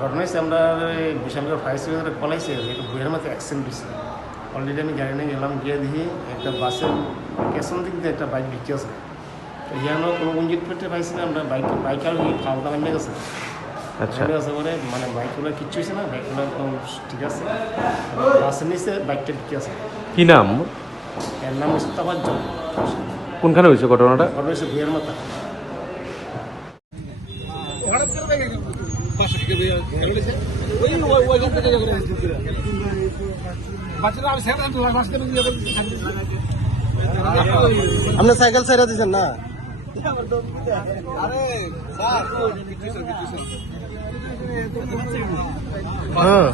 ঘটনা হয়েছে আমরা বিশালগড় ফায়ার সার্ভিসের কলাইছে একটা বইয়ের মধ্যে অ্যাক্সিডেন্ট হয়েছে। অলরেডি আমি গাড়ি নিয়ে গেলাম, গিয়ে দেখি একটা বাসের পেছন দিক দিয়ে একটা বাইক বিক্রি আছে। তো ইয়ানো কোনো ইঞ্জিন পেটে পাইছি না, আমরা বাইক আর ফালতা নেমে গেছে। আচ্ছা, নেমে গেছে পরে মানে বাইকগুলো কিচ্ছু হয়েছে না, বাইকগুলো একদম ঠিক আছে। বাসের নিচে বাইকটা বিক্রি আছে। কি নাম? এর নাম হচ্ছে তাবাজ্জুদ। কোনখানে হয়েছে ঘটনাটা? ঘটনা হয়েছে বইয়ের মাথা। আপনি সাইকেল ছেড়ে দিচ্ছেন না? হ্যাঁ